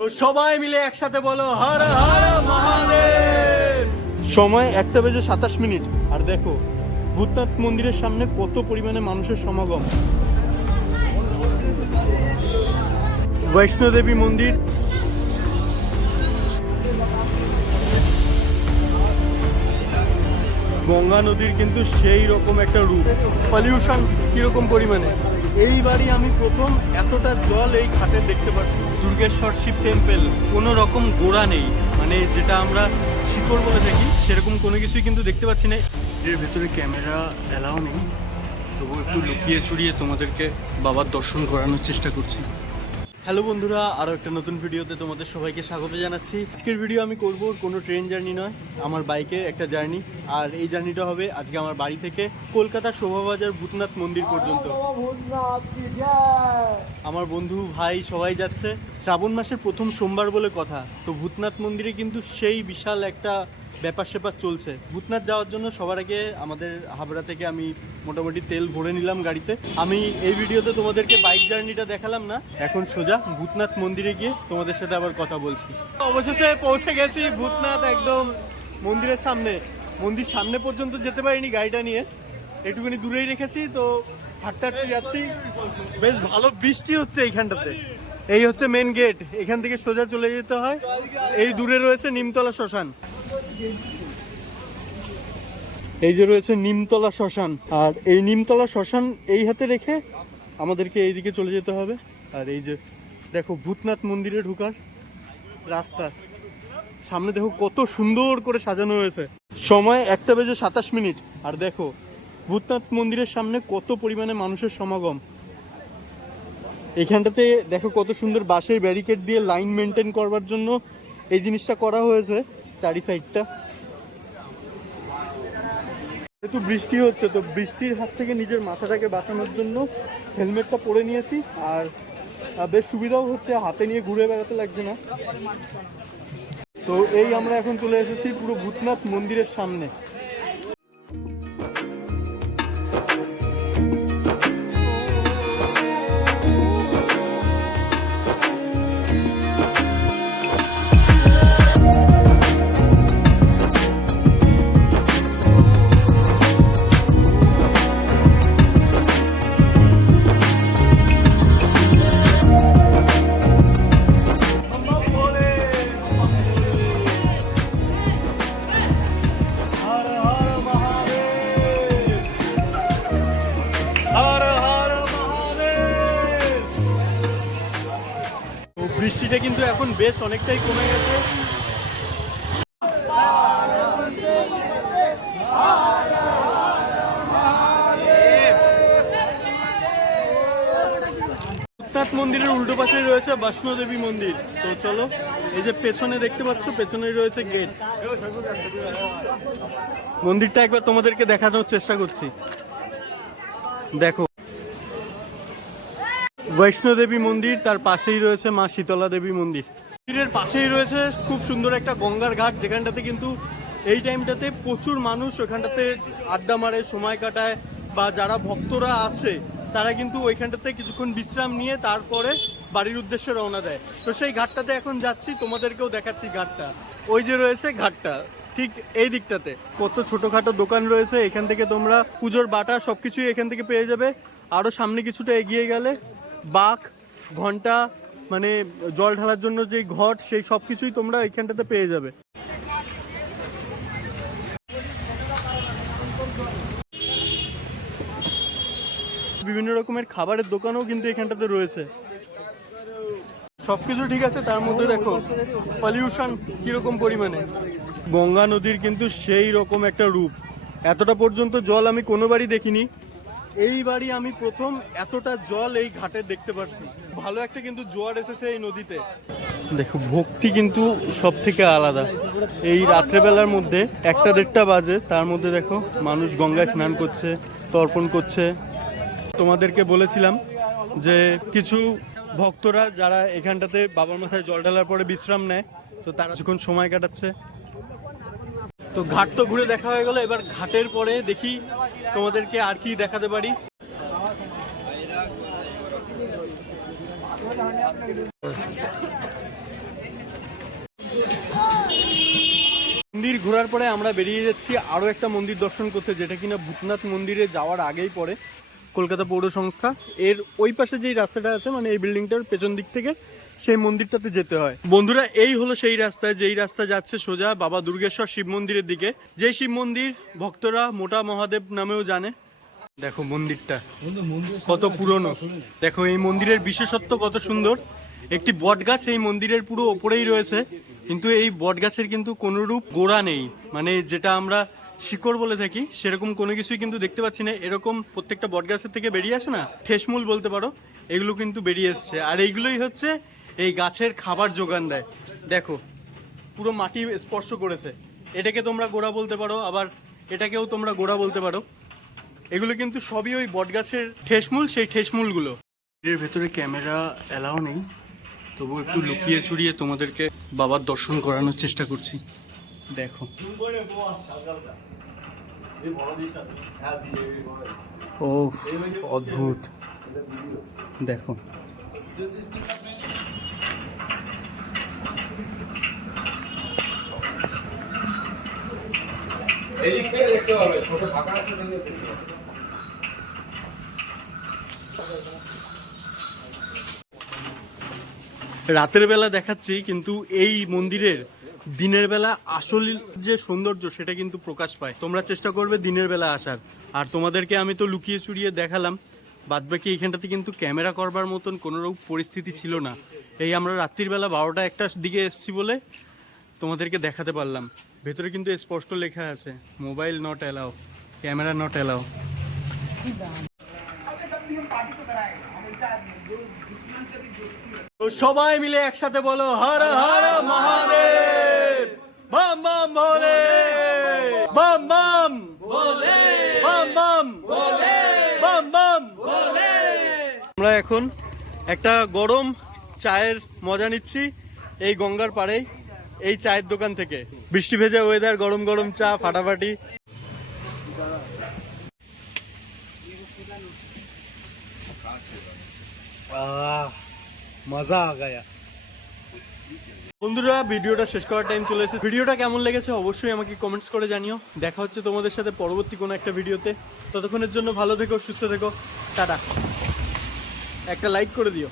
তো সবাই মিলে একসাথে বলো হর হর মহাদেব। সময় 1:27 আর দেখো ভূতনাথ মন্দিরের সামনে কত পরিমাণে মানুষের সমাগম। বৈষ্ণোদেবী মন্দির, গঙ্গা নদীর কিন্তু সেই রকম একটা রূপ। পলিউশন কিরকম পরিমাণে, এইবারই আমি প্রথম এতটা জল এই ঘাটে দেখতে পাচ্ছি। দুর্গেশ্বর শিব টেম্পল, কোনো রকম গোড়া নেই, মানে যেটা আমরা শিকড় বলে থাকি সেরকম কোনো কিছুই কিন্তু দেখতে পাচ্ছি না। এর ভেতরে ক্যামেরা অ্যালাউ নেই, তবু একটু লুকিয়ে চুরিয়ে তোমাদেরকে বাবার দর্শন করানোর চেষ্টা করছি। হ্যালো বন্ধুরা, আরও একটা নতুন ভিডিওতে তোমাদের সবাইকে স্বাগত জানাচ্ছি। আজকের ভিডিও আমি করব কোনো ট্রেন জার্নি নয়, আমার বাইকে একটা জার্নি। আর এই জার্নিটা হবে আজকে আমার বাড়ি থেকে কলকাতা শোভাবাজার ভূতনাথ মন্দির পর্যন্ত। আমার বন্ধু ভাই সবাই যাচ্ছে। শ্রাবণ মাসের প্রথম সোমবার বলে কথা, তো ভূতনাথ মন্দিরে কিন্তু সেই বিশাল একটা ব্যাপার স্যাপার চলছে। ভূতনাথ যাওয়ার জন্য সবার আগে আমাদের হাবড়া থেকে আমি মোটামুটি তেল ভরে নিলাম গাড়িতে। আমি এই ভিডিওতে তোমাদেরকে বাইক জার্নিটা দেখালাম না, এখন সোজা ভূতনাথ মন্দিরে গিয়ে তোমাদের সাথে আবার কথা বলছি। অবশেষে পৌঁছে গেছি ভূতনাথ, একদম মন্দিরের সামনে। মন্দির সামনে পর্যন্ত যেতে পারিনি গাড়িটা নিয়ে, একটুখানি দূরেই রেখেছি। তো হাঁটতে হাঁটতে যাচ্ছি, বেশ ভালো বৃষ্টি হচ্ছে এইখানটাতে। এই হচ্ছে মেন গেট, এখান থেকে সোজা চলে যেতে হয়। এই দূরে রয়েছে নিমতলা শ্মশান, এই যে রয়েছে নিমতলা শ্মশান। আর এই নিমতলা শ্মশান এই হাতে রেখে আমাদেরকে এইদিকে চলে যেতে হবে। আর এই যে দেখো ভূতনাথ মন্দিরে ঢোকার রাস্তা, সামনে দেখো কত সুন্দর করে সাজানো হয়েছে। সময় 1:27 আর দেখো ভূতনাথ মন্দিরের সামনে কত পরিমাণে মানুষের সমাগম। এইখানটাতে দেখো কত সুন্দর বাঁশের ব্যারিকেড দিয়ে লাইন মেনটেন করবার জন্য এই জিনিসটা করা হয়েছে চারি সাইডটা। যেহেতু বৃষ্টি হচ্ছে, তো বৃষ্টির হাত থেকে নিজের মাথাটাকে বাঁচানোর জন্য হেলমেটটা পরে নিয়েছি। আর বেশ সুবিধাও হচ্ছে, হাতে নিয়ে ঘুরে বেড়াতে লাগছে না। তো এই আমরা এখন চলে এসেছি পুরো ভূতনাথ মন্দিরের সামনে। বৃষ্টিটা কিন্তু এখন বেশ অনেকটাই কমে গেছে। ভূতনাথ মন্দিরের উল্টো পাশে রয়েছে বৈষ্ণোদেবী মন্দির। তো চলো, এই যে পেছনে দেখতে পাচ্ছ, পেছনেই রয়েছে গেট। মন্দিরটা একবার তোমাদেরকে দেখানোর চেষ্টা করছি। দেখো বৈষ্ণোদেবী মন্দির, তার পাশেই রয়েছে মা শীতলা দেবী মন্দির। মন্দিরের পাশেই রয়েছে খুব সুন্দর একটা গঙ্গার ঘাট, যেখানটাতে কিন্তু এই টাইমটাতে প্রচুর মানুষ ওইখানটাতে আড্ডা মারে, সময় কাটায়, বা যারা ভক্তরা আসে তারা কিন্তু ওইখানটাতে কিছুক্ষণ বিশ্রাম নিয়ে তারপরে বাড়ির উদ্দেশ্যে রওনা দেয়। তো সেই ঘাটটাতে এখন যাচ্ছি, তোমাদেরকেও দেখাচ্ছি ঘাটটা। ওই যে রয়েছে ঘাটটা ঠিক এই দিকটাতে, কত ছোটখাটো দোকান রয়েছে। এখান থেকে তোমরা পুজোর বাটা সবকিছুই এখান থেকে পেয়ে যাবে। আরো সামনে কিছুটা এগিয়ে গেলে বাঁক, ঘন্টা, মানে জল ঢালার জন্য যে ঘট, সেই সব কিছুই তোমরা এখানটাতে পেয়ে যাবে। বিভিন্ন রকমের খাবারের দোকানও কিন্তু এখানটাতে রয়েছে। সবকিছু ঠিক আছে, তার মধ্যে দেখো পলিউশন কিরকম পরিমাণে। গঙ্গা নদীর কিন্তু সেই রকম একটা রূপ, এতটা পর্যন্ত জল আমি কোনোবারই দেখিনি। এইবারই আমি প্রথম এতটা জল এই ঘাটে দেখতে পাচ্ছি। ভালো একটা কিন্তু জোয়ার এসেছে এই নদীতে। দেখো ভক্তি কিন্তু সব থেকে আলাদা। এই রাত্রেবেলার মধ্যে 1-1:30 বাজে, তার মধ্যে দেখো মানুষ গঙ্গায় স্নান করছে, তর্পণ করছে। তোমাদেরকে বলেছিলাম যে কিছু ভক্তরা যারা এখানটাতে বাবার মাথায় জল ঢালার পরে বিশ্রাম নেয়, তো তারা যখন সময় কাটাচ্ছে। তো ঘাট তো ঘুরে দেখা হয়ে গেল, এবার ঘাটের পরে দেখি তোমাদেরকে আর কি দেখাতে পারি। মন্দির ঘোরার পরে আমরা বেরিয়ে যাচ্ছি আরও একটা মন্দির দর্শন করতে, যেটা কিনা ভূতনাথ মন্দিরে যাওয়ার আগেই পড়ে। কলকাতা পৌর সংস্থা এর ওই পাশে যেই রাস্তাটা আছে, মানে এই বিল্ডিংটার পেছন দিক থেকে সেই মন্দিরটাতে যেতে হয়। বন্ধুরা, এই হলো সেই রাস্তা, যেই রাস্তা যাচ্ছে সোজা বাবা দুর্গেশ্বর শিব মন্দিরের দিকে। যে শিব মন্দির ভক্তরা মোটা মহাদেব নামেও জানে। দেখো মন্দিরটা কত পুরনো, দেখো এই মন্দিরের বিশেষত্ব কত সুন্দর। একটি বট গাছ এই মন্দিরের পুরো ওপরেই রয়েছে, কিন্তু এই বট গাছের কিন্তু কোনোরূপ গোড়া নেই, মানে যেটা আমরা শিকড় বলে থাকি সেরকম কোনো কিছুই কিন্তু দেখতে পাচ্ছি না। এরকম প্রত্যেকটা বট গাছের থেকে বেরিয়ে আসে না, ঠেসমূল বলতে পারো, এগুলো কিন্তু বেরিয়ে এসছে। আর এইগুলোই হচ্ছে এই গাছের খাবার যোগান দেয়। দেখো পুরো মাটি স্পর্শ করেছে, এটাকে তোমরা গোড়া বলতে পারো, আবার এটাকেও তোমরা গোড়া বলতে পারো। এগুলো কিন্তু সবই ওই বট গাছের ঠেসমূল, সেই ঠেসমূলগুলো। এর ভেতরে ক্যামেরা অ্যালাও নেই, তবু একটু লুকিয়ে চুরিয়ে তোমাদেরকে বাবার দর্শন করানোর চেষ্টা করছি। দেখো ও অদ্ভুত, দেখো রাতের বেলা দেখাচ্ছি, কিন্তু এই মন্দিরের দিনের বেলা আসল যে সৌন্দর্য সেটা কিন্তু প্রকাশ পায়। তোমরা চেষ্টা করবে দিনের বেলা আসার। আর তোমাদেরকে আমি তো লুকিয়ে চুরিয়ে দেখালাম, বাদবাকি এইখানটাতে কিন্তু ক্যামেরা করবার মতন কোনোরকম পরিস্থিতি ছিল না। এই আমরা রাত্রির বেলা 12টা 1টার দিকে এসছি বলে তোমাদেরকে দেখাতে পারলাম। ভেতরে কিন্তু স্পষ্ট লেখা আছে mobile not allow, camera not allow. তো সবাই মিলে একসাথে বলো হর হর মহাদেব, বাম বাম ভোলে, বাম বাম ভোলে, বাম বাম ভোলে, বাম বাম ভোলে। আমরা এখন একটা গরম চায়ের মজা নিচ্ছি এই গঙ্গার পাড়েই, এই চায়ের দোকান থেকে। বৃষ্টি ভেজা ওয়েদার, গরম গরম চা ফাটাফাটি। মজা আ গায়া। বন্ধুরা, ভিডিওটা শেষ করার টাইম চলে এসেছে। ভিডিওটা কেমন লেগেছে অবশ্যই আমাকে কমেন্টস করে জানিও। দেখা হচ্ছে তোমাদের সাথে পরবর্তী কোনো একটা ভিডিওতে। ততক্ষণের জন্য ভালো থেকো, সুস্থ থেকো, টাটা। একটা লাইক করে দিও।